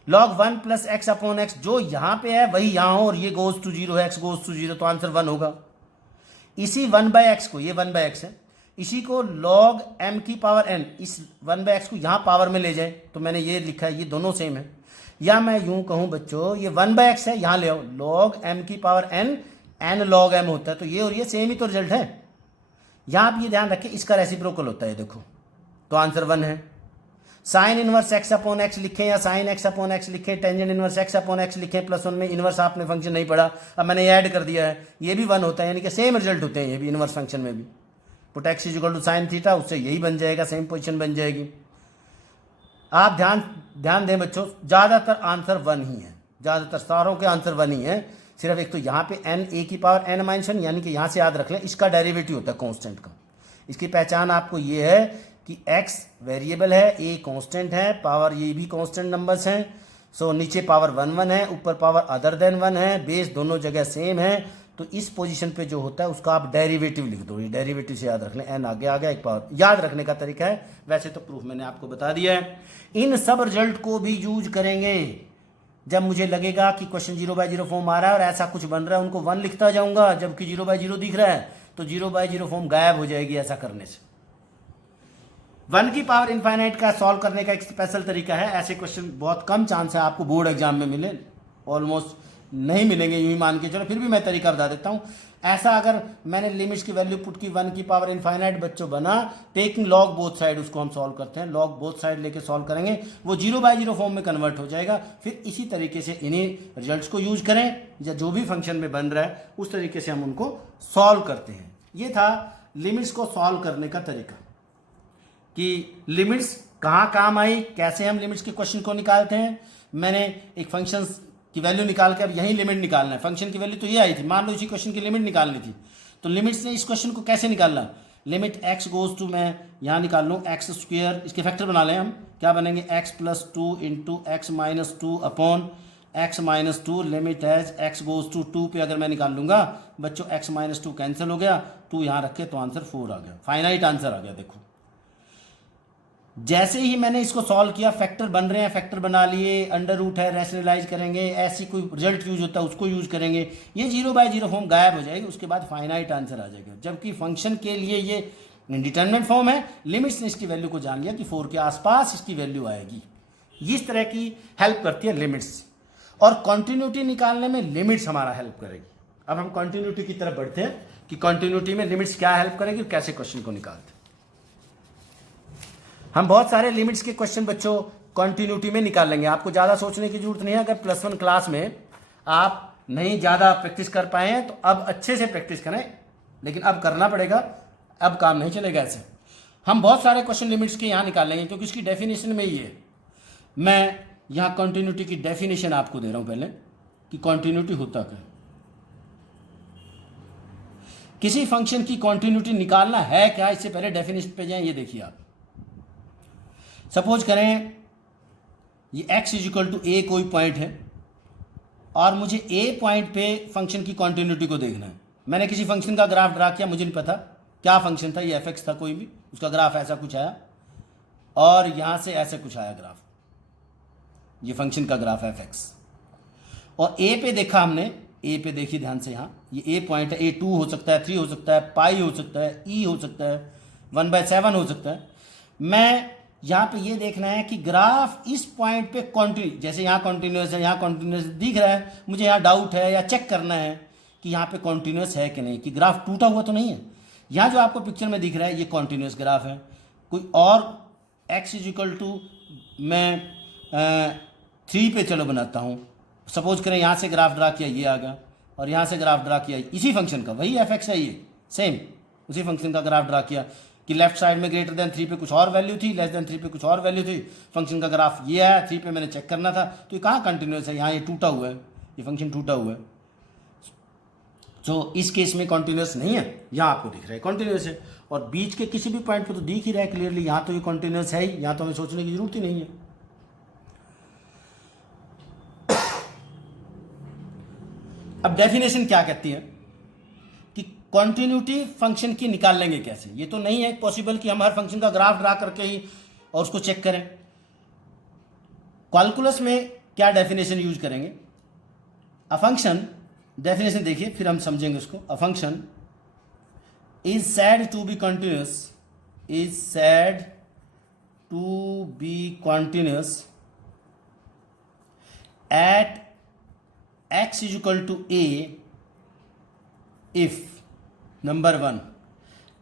log 1 + x/x, जो यहाँ पे है वही यहाँ हो, और ये goes to 0 है, x goes to 0, तो आंसर 1 होगा। इसी 1/x को, ये 1/x है, इसी को log m⁴n, इस 1/x को यहाँ पावर में ले जाए, तो मैंने ये लिखा है, ये दोनों सेम है। या मैं यूं कहूँ बच्चों, ये 1/x है, यहाँ ले आओ, log m⁴n, n log m होता है, तो ये और ये सेम ही तो रिजल्ट है। यहाँ आप ये ध्यान रखें, इसका रेसिप्रोकल होता है, देखो, तो आंसर 1 है। sin इनवर्स x/x लिखें या sin x/x लिखें, टेंजेंट इनवर्स x/x लिखें, +1 में इनवर्स आपने फंक्शन नहीं पढ़ा, अब मैंने ऐड कर दिया है, ये भी 1 होता है, यानी कि सेम रिजल्ट होते हैं ये भी इनवर्स फंक्शन में भी। पुट x = sin थीटा, उससे यही बन जाएगा, सेम पोजीशन बन जाएगी। आप ध्यान दें बच्चों, ज़्यादातर आंसर 1 ही है, ज़्यादातर सारों के आंसर 1 ही है। सिर्फ एक तो यहाँ पे n a⁴n-1, यानी कि यहाँ से याद रख लें, इसका डेरिवेटिव होता है कांस्टेंट का। इसकी पहचान आपको ये है कि x वेरिएबल है, a कांस्टेंट है, पावर ये भी कांस्टेंट नंबर्स हैं, सो नीचे पावर 1 है, ऊपर पावर अदर देन 1 है, बेस दोनों जगह सेम है, तो इस पोजीशन पे जो होता है उसका आप डेरिवेटिव लिख दो। ये डेरिवेटिव से याद रख लें, n आगे आ गया, एक पावर। याद रखने का तरीका है, वैसे तो प्रूफ मैंने आपको बता दिया है। इन सब रिजल्ट को भी यूज करेंगे जब मुझे लगेगा कि क्वेश्चन 0/0 फॉर्म आ रहा है और ऐसा कुछ बन रहा है, उनको 1 लिखता जाऊंगा, जबकि 0/0 दिख रहा है, तो 0/0 फॉर्म गायब हो जाएगी ऐसा करने से। 1 की पावर इनफाइनाइट का सॉल्व करने का एक स्पेशल तरीका है। ऐसे क्वेश्चन बहुत कम चांस है आपको बोर्ड एग्जाम में मिले, ऑलमोस्ट नहीं मिलेंगे, यूं ही मान के चलो, फिर भी मैं तरीका बता देता हूं। ऐसा अगर मैंने लिमिट्स की वैल्यू पुट की 1 की पावर इनफाइनाइट बच्चों बना, टेकिंग लॉग बोथ साइड, उसको हम सॉल्व करते हैं, लॉग बोथ साइड लेके सॉल्व करेंगे, वो 0/0 फॉर्म में कन्वर्ट हो जाएगा। फिर इसी तरीके से इन्हीं रिजल्ट्स को यूज करें, या जो भी फंक्शन में बन रहा है उस तरीके से हम उनको सॉल्व करते हैं। ये था लिमिट्स को सॉल्व करने का तरीका, कि लिमिट्स कहाँ काम आई, कैसे हम लिमिट्स के क्वेश्चन को निकालते हैं। मैंने एक फंक्शन की वैल्यू निकाल के अब यही लिमिट निकालना है। फंक्शन की वैल्यू तो ये आई थी, मान लो इसी क्वेश्चन की लिमिट निकालनी थी, तो लिमिट्स ने इस क्वेश्चन को कैसे निकालना, लिमिट x गोज टू, मैं यहाँ निकाल लूँ x², इसके फैक्टर बना लें हम, क्या बनेंगे x + 2 × x - 2 upon x - 2, limit as x goes to 2 पे अगर मैं निकाल लूँगा बच्चों, x - 2 कैंसिल हो गया, 2 यहाँ रखे तो आंसर 4 आ गया, फाइनाइट आंसर आ गया। देखो जैसे ही मैंने इसको सॉल्व किया, फैक्टर बन रहे हैं, फैक्टर बना लिए, अंडर रूट है, रैशनलाइज करेंगे, ऐसी कोई रिजल्ट यूज होता है उसको यूज करेंगे, ये 0/0 फॉर्म गायब हो जाएगी, उसके बाद फाइनाइट आंसर आ जाएगा। जबकि फंक्शन के लिए ये इंडिटरमिनेट फॉर्म है, लिमिट्स ने इसकी वैल्यू को जान लिया कि 4 के आसपास इसकी वैल्यू आएगी। इस तरह की हेल्प करती है लिमिट्स। और कॉन्टिन्यूटी निकालने में लिमिट्स हमारा हेल्प करेगी। अब हम कॉन्टिन्यूटी की तरफ बढ़ते हैं कि कॉन्टिन्यूटी में लिमिट्स क्या हेल्प करेगी और कैसे क्वेश्चन को निकालते हैं। हम बहुत सारे लिमिट्स के क्वेश्चन बच्चों कॉन्टिन्यूटी में निकाल लेंगे, आपको ज़्यादा सोचने की जरूरत नहीं है। अगर +1 क्लास में आप नहीं ज़्यादा प्रैक्टिस कर पाए हैं तो अब अच्छे से प्रैक्टिस करें, लेकिन अब करना पड़ेगा, अब काम नहीं चलेगा ऐसे। हम बहुत सारे क्वेश्चन लिमिट्स के यहाँ निकाल लेंगे क्योंकि इसकी डेफिनेशन में ही है। मैं यहाँ कॉन्टिन्यूटी की डेफिनेशन आपको दे रहा हूँ पहले कि कॉन्टिन्यूटी होता क्या। किसी फंक्शन की कॉन्टिन्यूटी निकालना है क्या, इससे पहले डेफिनेशन पे जाएं। ये देखिए आप, सपोज करें ये x = a कोई पॉइंट है और मुझे a पॉइंट पे फंक्शन की कॉन्टिन्यूटी को देखना है। मैंने किसी फंक्शन का ग्राफ ड्रा किया, मुझे नहीं पता क्या फंक्शन था, ये f(x) था कोई भी, उसका ग्राफ ऐसा कुछ आया और यहाँ से ऐसे कुछ आया ग्राफ, ये फंक्शन का ग्राफ f(x) और a पे देखा हमने, a पे देखिए ध्यान से, यहाँ ये a पॉइंट है, a 2 हो सकता है, 3 हो सकता है, पाई हो सकता है, e हो सकता है, 1/7 हो सकता है। मैं यहाँ पे ये देखना है कि ग्राफ इस पॉइंट पे कॉन्टिन्यू, जैसे यहाँ कॉन्टिन्यूस है, यहाँ कॉन्टिन्यूस दिख रहा है, मुझे यहाँ डाउट है या चेक करना है कि यहाँ पे कॉन्टिन्यूस है कि नहीं, कि ग्राफ टूटा हुआ तो नहीं है। यहाँ जो आपको पिक्चर में दिख रहा है ये कॉन्टिन्यूस ग्राफ है। कोई और x = मैं 3 पे चलो बनाता हूँ, सपोज करें यहाँ से ग्राफ ड्रा किया, ये आ गया, और यहाँ से ग्राफ ड्रा किया इसी फंक्शन का, वही f(x) है, ये सेम उसी फंक्शन का ग्राफ ड्रा किया कि लेफ्ट साइड में >3 पे कुछ और वैल्यू थी, <3 पे कुछ और वैल्यू थी, फंक्शन का ग्राफ ये आया, 3 पे मैंने चेक करना था, तो ये कहाँ कंटिन्यूस है, यहाँ ये टूटा हुआ है, ये फंक्शन टूटा हुआ है। तो इस केस में कॉन्टिन्यूस नहीं है, यहाँ आपको दिख रहा है कॉन्टिन्यूस है, और बीच के किसी भी पॉइंट पे तो दिख ही रहा है क्लियरली, यहाँ तो ये कॉन्टिन्यूस है ही, यहाँ तो हमें सोचने की जरूरत ही नहीं है। अब डेफिनेशन क्या कहती है कि कॉन्टिन्यूटी फंक्शन की निकाल लेंगे कैसे। ये तो नहीं है पॉसिबल कि हम हर फंक्शन का ग्राफ ड्रा करके ही और उसको चेक करें। कैलकुलस में क्या डेफिनेशन यूज करेंगे, अ फंक्शन, डेफिनेशन देखिए फिर हम समझेंगे उसको। A function is said to be continuous, is said to be continuous at x = a if number 1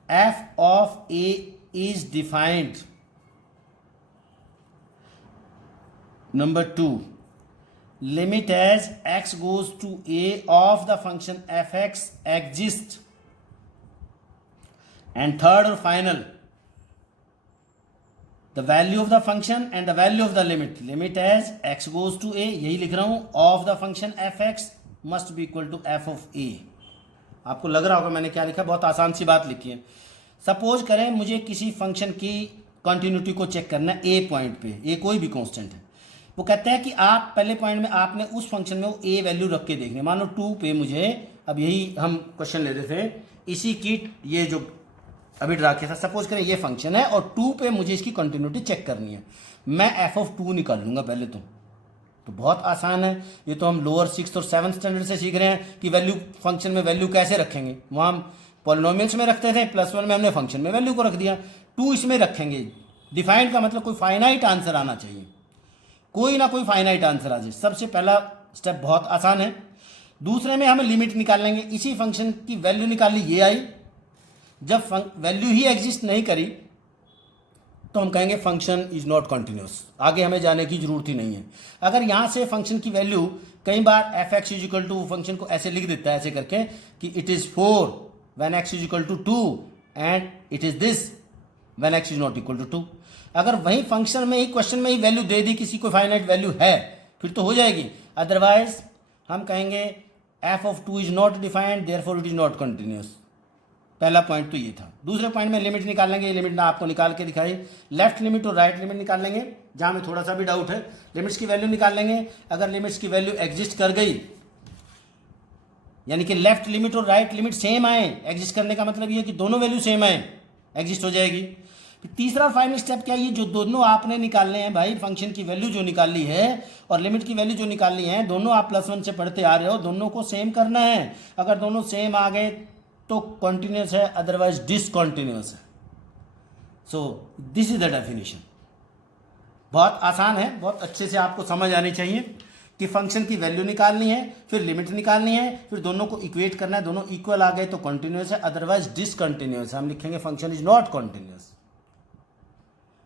f of a is defined, number 2 limit as x goes to a of the function f(x) exists, and third or final the value of the function and the value of the limit as x goes to a, यही लिख रहा हूं, of the function f(x) must be equal to f of a। आपको लग रहा होगा मैंने क्या लिखा, बहुत आसान सी बात लिखी है। सपोज करें मुझे किसी फंक्शन की कंटिन्यूटी को चेक करना है ए पॉइंट पे, ए कोई भी कांस्टेंट है। वो कहते हैं कि आप पहले पॉइंट में आपने उस फंक्शन में वो ए वैल्यू रख के देखनी है। मान लो 2 पे मुझे, अब यही हम क्वेश्चन ले रहे थे, इसी की ये जो अभी ड्रा किया था, सपोज करें ये फंक्शन है और 2 पे मुझे इसकी कंटिन्यूटी चेक करनी है। मैं f(2) निकाल लूँगा पहले तो बहुत आसान है। ये तो हम लोअर 6th और 7th स्टैंडर्ड से सीख रहे हैं कि वैल्यू, फंक्शन में वैल्यू कैसे रखेंगे। वहाँ हम पॉलिनोमियल्स में रखते थे, +1 में हमने फंक्शन में वैल्यू को रख दिया, 2 इसमें रखेंगे। डिफाइंड का मतलब कोई फाइनाइट आंसर आना चाहिए, कोई ना कोई फाइनाइट आंसर आ जाए। सबसे पहला स्टेप बहुत आसान है। दूसरे में हमें लिमिट निकाल लेंगे, इसी फंक्शन की वैल्यू निकाली, ये आई। जब वैल्यू ही एग्जिस्ट नहीं करी तो हम कहेंगे फंक्शन इज नॉट कंटिन्यूस, आगे हमें जाने की जरूरत ही नहीं है। अगर यहाँ से फंक्शन की वैल्यू, कई बार f(x) = फंक्शन को ऐसे लिख देता है ऐसे करके कि it is 4 when x = 2 and it is this when x is not equal to 2। अगर वही फंक्शन में ही, क्वेश्चन में ही वैल्यू दे दी, किसी को फाइनाइट वैल्यू है, फिर तो हो जाएगी। अदरवाइज हम कहेंगे f(2) is not defined, therefore it is not continuous. पहला पॉइंट तो ये था। दूसरे पॉइंट में लिमिट निकाल लेंगे, ये लिमिट ना आपको निकाल के दिखाई, लेफ्ट लिमिट और राइट लिमिट निकाल लेंगे, जहाँ में थोड़ा सा भी डाउट है। लिमिट्स की वैल्यू निकाल लेंगे, अगर लिमिट्स की वैल्यू एग्जिस्ट कर गई, यानी कि लेफ्ट लिमिट और राइट लिमिट सेम आए, एग्जिस्ट करने का मतलब ये कि दोनों वैल्यू सेम आए, एग्जिस्ट हो जाएगी। फिर तीसरा फाइनल स्टेप क्या है, ये जो दोनों आपने निकालने हैं भाई, फंक्शन की वैल्यू जो निकाली है और लिमिट की वैल्यू जो निकालनी है, दोनों आप +1 से पढ़ते आ रहे हो, दोनों को सेम करना है। अगर दोनों सेम आ गए तो कंटिन्यूस है, अदरवाइज डिसकंटिन्यूस है। So this is the definition. बहुत आसान है, बहुत अच्छे से आपको समझ आनी चाहिए कि फंक्शन की वैल्यू निकालनी है, फिर लिमिट निकालनी है, फिर दोनों को इक्वेट करना है, दोनों इक्वल आ गए तो कॉन्टिन्यूस है, अदरवाइज डिसकंटिन्यूस है। हम लिखेंगे फंक्शन इज नॉट कॉन्टिन्यूस।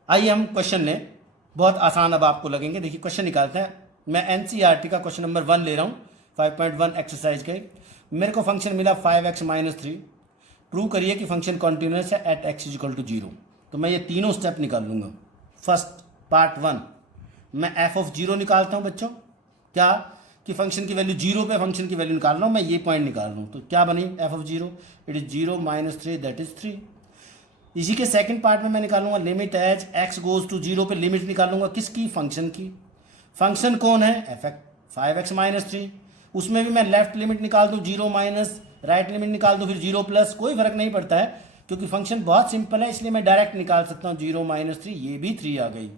आइए हम क्वेश्चन लें, बहुत आसान अब आपको लगेंगे। देखिए क्वेश्चन निकालते हैं। मैं एनसीईआरटी का क्वेश्चन नंबर 1 ले रहा हूँ, 5.1 एक्सरसाइज के। मेरे को फंक्शन मिला 5x - 3। प्रूव करिए कि फंक्शन कॉन्टिन्यूस है एट x = 0। तो मैं ये तीनों स्टेप निकाल लूँगा। फर्स्ट पार्ट 1 मैं f(0) निकालता हूँ बच्चों। क्या कि फंक्शन की वैल्यू 0 पे फंक्शन की वैल्यू निकाल रहा हूँ, मैं ये पॉइंट निकाल रहा हूँ। तो क्या बनी f(0)? It is 0 - 3 that is 3। इसी के सेकंड पार्ट में मैं निकालूंगा limit as x goes to 0 पे लिमिट निकालूंगा किसकी? फंक्शन की। फंक्शन कौन है? 5x - 3। उसमें भी मैं लेफ्ट लिमिट निकाल दूँ 0 माइनस, राइट लिमिट निकाल दूँ फिर 0 प्लस, कोई फर्क नहीं पड़ता है क्योंकि फंक्शन बहुत सिंपल है, इसलिए मैं डायरेक्ट निकाल सकता हूँ 0 - 3, ये भी 3 आ गई।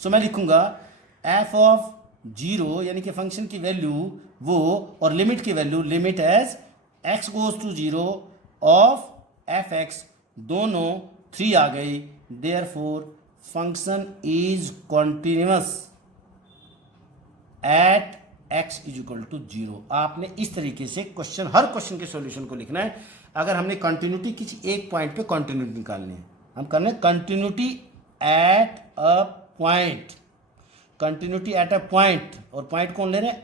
सो मैं लिखूंगा f(0) यानी कि फंक्शन की वैल्यू वो और लिमिट की value limit as x goes to 0 of fx, दोनों 3 आ गई। Therefore function is continuous at x = 0। आपने इस तरीके से क्वेश्चन, हर क्वेश्चन के सॉल्यूशन को लिखना है। अगर हमने कंटिन्यूटी किसी एक पॉइंट पे कंटिन्यूटी निकालनी है, हम करना है continuity at a point, continuity at a point. और पॉइंट कौन ले रहे हैं?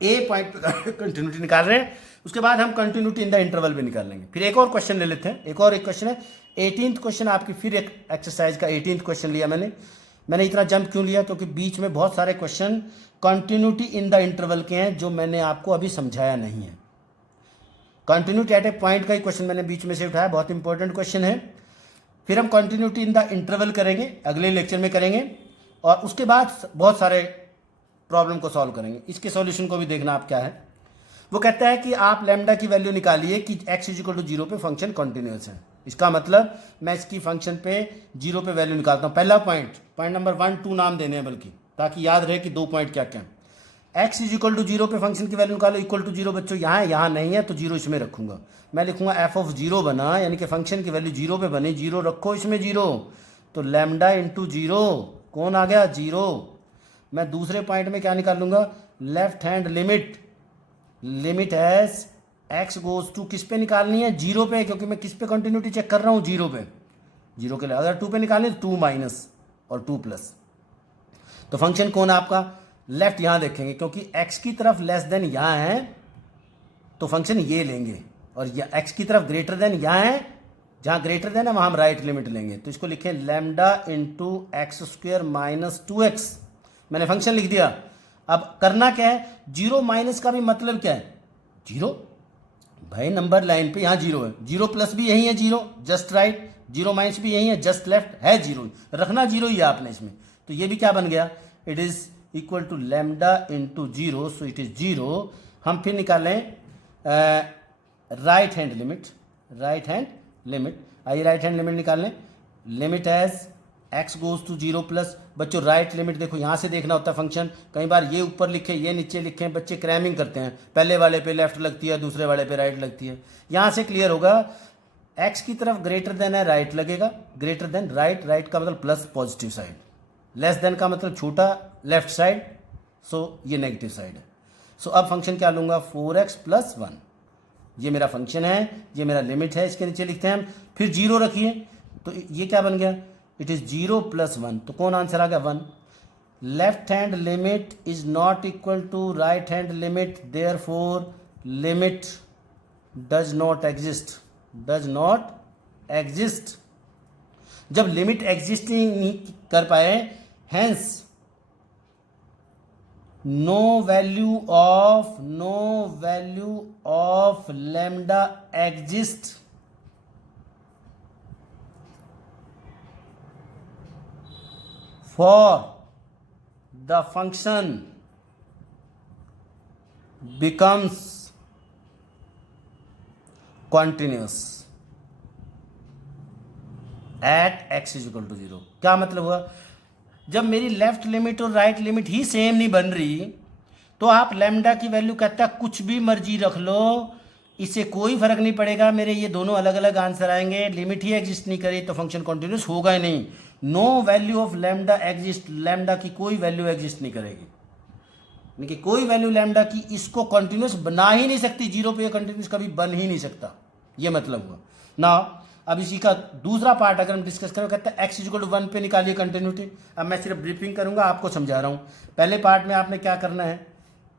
ए पॉइंट पे कंटिन्यूटी निकाल रहे हैं। उसके बाद हम कंटिन्यूटी इन द इंटरवल भी निकाल लेंगे। फिर एक और क्वेश्चन ले लेते हैं, एक क्वेश्चन है 18th क्वेश्चन आपकी। फिर एक एक्सरसाइज का 18th क्वेश्चन लिया मैंने इतना जंप क्यों लिया? क्योंकि बीच में बहुत सारे question continuity in the interval के हैं जो मैंने आपको अभी समझाया नहीं है। कंटिन्यूटी एट ए पॉइंट का ही क्वेश्चन मैंने बीच में से उठाया, बहुत इंपॉर्टेंट क्वेश्चन है। फिर हम कंटिन्यूटी इन द इंटरवल करेंगे, अगले लेक्चर में करेंगे। और उसके बाद बहुत सारे प्रॉब्लम को सॉल्व करेंगे। इसके सॉल्यूशन को भी देखना आप क्या है। वो कहता है कि आप लैम्डा की वैल्यू निकालिए कि x = 0 पे फंक्शन कॉन्टिन्यूस है। इसका मतलब मैं इसकी फंक्शन पे 0 पे वैल्यू निकालता हूँ। पहला पॉइंट नंबर 1, 2 नाम देने हैं बल्कि, ताकि याद रहे कि 2 पॉइंट क्या क्या है। x = 0 पे फंक्शन की वैल्यू निकालो, इक्वल टू 0 बच्चों यहाँ है, यहाँ नहीं है तो 0 इसमें रखूंगा। मैं लिखूंगा f(0) बना, यानी कि फंक्शन की वैल्यू 0 पे बनी, 0 रखो इसमें 0, तो लैम्डा × 0 कौन आ गया? 0। मैं दूसरे पॉइंट में क्या निकालूंगा? Left hand limit as x goes to किस पे निकालनी है? 0 पे, क्योंकि मैं किस पे कंटिन्यूटी चेक कर रहा हूँ? 0 पे। 0 के लिए अगर 2 पे निकालनी तो 2 माइनस और 2 प्लस। तो फंक्शन कौन है आपका? लेफ्ट यहाँ देखेंगे, क्योंकि x की तरफ लेस देन यहाँ है तो फंक्शन ये लेंगे, और x की तरफ ग्रेटर देन यहाँ है, जहाँ ग्रेटर देन है वहाँ हम राइट लिमिट लेंगे। तो इसको लिखें लैम्डा × x² - 2x। मैंने फंक्शन लिख दिया। अब करना क्या है? 0 माइनस का भी मतलब क्या है? 0 भाई, नंबर लाइन पे यहाँ 0 है, 0 प्लस भी यही है 0, जस्ट राइट, 0 माइनस भी यही है, जस्ट लेफ्ट है 0, रखना 0 ही है आपने इसमें। तो ये भी क्या बन गया? It is equal to lambda × 0, so it is 0। हम फिर निकालें राइट हैंड लिमिट। आइए राइट हैंड लिमिट निकाल लें। Limit as x goes to 0 plus, बच्चों राइट लिमिट देखो यहाँ से देखना होता है फंक्शन। कई बार ये ऊपर लिखे, ये नीचे लिखे, बच्चे क्रैमिंग करते हैं, पहले वाले पे लेफ्ट लगती है, दूसरे वाले पे राइट लगती है। यहाँ से क्लियर होगा, x की तरफ ग्रेटर देन है राइट लगेगा, ग्रेटर देन राइट का मतलब plus positive side, less than का मतलब छोटा लेफ्ट साइड, सो ये नेगेटिव साइड है। सो अब फंक्शन क्या लूँगा? 4x + 1। ये मेरा फंक्शन है, ये मेरा लिमिट है, इसके नीचे लिखते हैं हम। फिर 0 रखिए, तो ये क्या बन गया? इट इज़ 0 + 1, तो कौन आंसर आ गया? 1। Left hand limit is not equal to right hand limit, therefore limit does not exist. जब लिमिट एग्जिस्ट नहीं कर पाए, hence no value of lambda exist for the function becomes continuous at x = 0। क्या मतलब हुआ? जब मेरी लेफ्ट लिमिट और राइट लिमिट ही सेम नहीं बन रही, तो आप लैम्डा की वैल्यू कहता है कुछ भी मर्जी रख लो, इससे कोई फर्क नहीं पड़ेगा, मेरे ये दोनों अलग अलग आंसर आएंगे। लिमिट ही एग्जिस्ट नहीं करी तो फंक्शन कॉन्टिन्यूस होगा ही नहीं। No value of lambda exist, lambda की कोई वैल्यू एग्जिस्ट नहीं करेगी। यानी कि कोई वैल्यू लैम्डा की इसको कंटिन्यूस बना ही नहीं सकती, जीरो पे कंटिन्यूस कभी बन ही नहीं सकता, ये मतलब हुआ ना। अब इसी का दूसरा पार्ट अगर हम डिस्कस करें, कहते हैं एक्स इक्वल टू 1 पे निकालिए कंटिन्यूटी। अब मैं सिर्फ ब्रीफिंग करूंगा, आपको समझा रहा हूं। पहले पार्ट में आपने क्या करना है,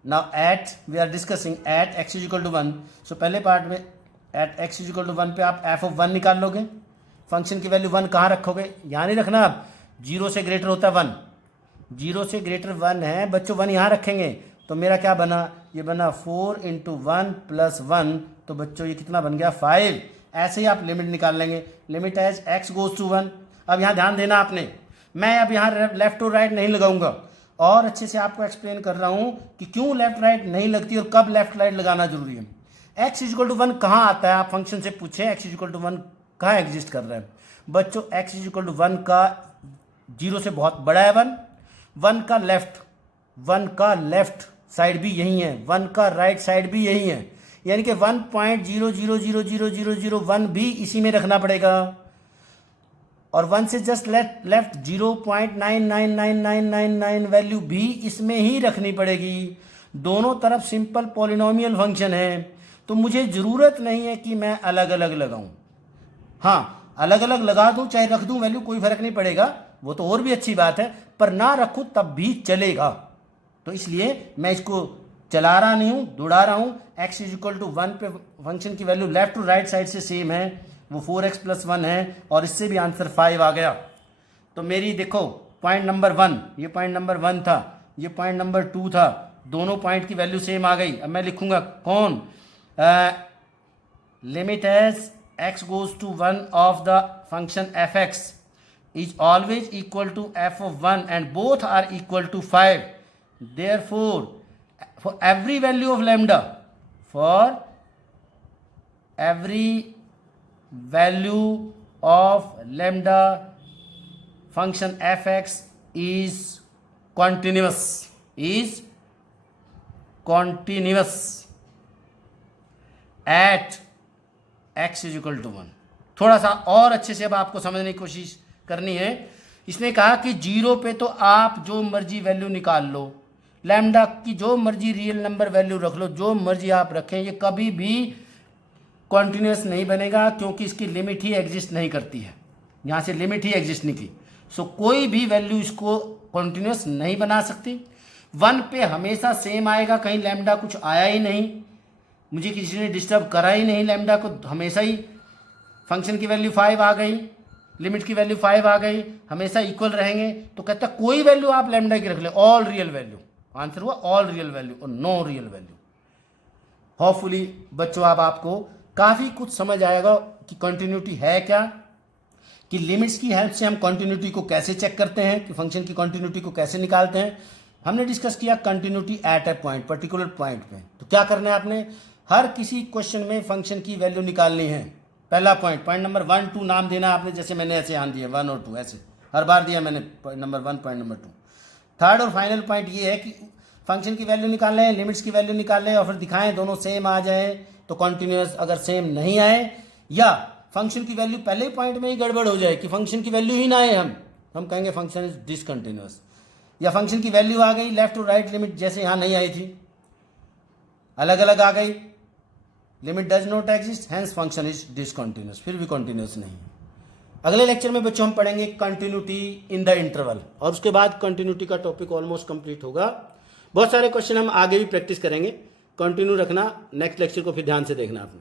now at we are discussing at x equal to 1। So पहले पार्ट में एट एक्स इक्वल टू 1 पे आप एफ ऑफ 1 निकाल लोगे। फंक्शन की वैल्यू 1 कहाँ रखोगे, यहाँ नहीं रखना, आप 0 से ग्रेटर होता है 1, 0 से ग्रेटर 1 है बच्चों, 1 यहाँ रखेंगे तो मेरा क्या बना, ये बना 4 × 1 + 1, तो बच्चों ये कितना बन गया 5। ऐसे ही आप लिमिट निकाल लेंगे, limit as x goes to 1। अब यहाँ ध्यान देना आपने, मैं अब यहाँ लेफ्ट और राइट नहीं लगाऊंगा, और अच्छे से आपको एक्सप्लेन कर रहा हूँ कि क्यों लेफ्ट राइट नहीं लगती और कब लेफ्ट राइट लगाना जरूरी है। x इक्वल टू 1 कहाँ आता है, आप फंक्शन से पूछे x इक्वल टू 1 कहाँ एग्जिस्ट कर रहा है बच्चों। x इक्वल टू 1 का 0 से बहुत बड़ा है 1 का लेफ्ट साइड भी यही है, 1 का राइट साइड भी यही है, यानी कि 1.00000001 भी इसी में रखना पड़ेगा, और 1 से जस्ट लेफ्ट 0.999999 वैल्यू भी इसमें ही रखनी पड़ेगी। दोनों तरफ सिंपल पॉलिनोमियल फंक्शन है, तो मुझे ज़रूरत नहीं है कि मैं अलग अलग लगाऊं। हाँ, अलग अलग लगा दूं चाहे रख दूं वैल्यू, कोई फर्क नहीं पड़ेगा, वो तो और भी अच्छी बात है, पर ना रखूं तब भी चलेगा। तो इसलिए मैं इसको चला रहा नहीं हूं, दौड़ा रहा हूं। x इक्वल टू 1 पे फंक्शन की value left to right side से सेम है, वो 4x + 1 है, और इससे भी आंसर 5 आ गया। तो मेरी देखो पॉइंट नंबर 1, ये पॉइंट नंबर 1 था, ये पॉइंट नंबर 2 था, दोनों पॉइंट की वैल्यू सेम आ गई। अब मैं लिखूंगा कौन, limit as x goes to 1 of the function fx is always equal to f of 1 and both are equal to 5। Therefore, for every value of lambda, for every value of lambda, function fx is continuous at x is equal to 1। थोड़ा सा और अच्छे से अब आपको समझने की कोशिश करनी है। इसने कहा कि 0 पे तो आप जो मर्जी वैल्यू निकाल लो, लैम्डा की जो मर्जी रियल नंबर वैल्यू रख लो, जो मर्जी आप रखें, ये कभी भी कॉन्टिन्यूस नहीं बनेगा, क्योंकि इसकी लिमिट ही एग्जिस्ट नहीं करती है, यहाँ से लिमिट ही एग्जिस्ट नहीं की। सो कोई भी वैल्यू इसको कॉन्टिन्यूस नहीं बना सकती। 1 पे हमेशा सेम आएगा, कहीं लैम्डा कुछ आया ही नहीं, मुझे किसी ने डिस्टर्ब करा ही नहीं लैम्डा को, हमेशा ही फंक्शन की वैल्यू 5 आ गई, लिमिट की वैल्यू 5 आ गई, हमेशा इक्वल रहेंगे। तो कहता है कोई वैल्यू आप लैम्डा की रख ले, ऑल रियल वैल्यू, आंसर हुआ ऑल रियल वैल्यू और नो रियल वैल्यू। होपफुली बच्चों अब आपको काफ़ी कुछ समझ आएगा कि कंटिन्यूटी है क्या, कि लिमिट्स की हेल्प से हम कंटिन्यूटी को कैसे चेक करते हैं, कि फंक्शन की कंटिन्यूटी को कैसे निकालते हैं। हमने डिस्कस किया continuity at A point, particular point पे। तो क्या करना है आपने, हर किसी क्वेश्चन में फंक्शन की वैल्यू निकालनी है। पहला पॉइंट नंबर 1 2 नाम देना आपने, जैसे मैंने ऐसे यहाँ दिया 1 और 2, ऐसे हर बार दिया मैंने, point number 1 point number 2। Third और फाइनल पॉइंट ये है कि फंक्शन की वैल्यू निकाल लें, लिमिट्स की वैल्यू निकाल लें, और फिर दिखाएं दोनों सेम आ जाए तो कॉन्टिन्यूस, अगर सेम नहीं आए या फंक्शन की वैल्यू पहले पॉइंट में ही गड़बड़ हो जाए कि फंक्शन की वैल्यू ही ना आए, हम कहेंगे फंक्शन इज डिसकंटिन्यूस। या फंक्शन की वैल्यू आ गई लेफ्ट और राइट लिमिट जैसे यहाँ नहीं आई थी, अलग अलग आ गई, limit does not exist, hence function is discontinuous, फिर भी कंटिन्यूस नहीं है। अगले लेक्चर में बच्चों हम पढ़ेंगे कंटिन्यूटी इन द इंटरवल, और उसके बाद कंटिन्यूटी का टॉपिक ऑलमोस्ट कंप्लीट होगा। बहुत सारे क्वेश्चन हम आगे भी प्रैक्टिस करेंगे। कंटिन्यू रखना, नेक्स्ट लेक्चर को फिर ध्यान से देखना आपने।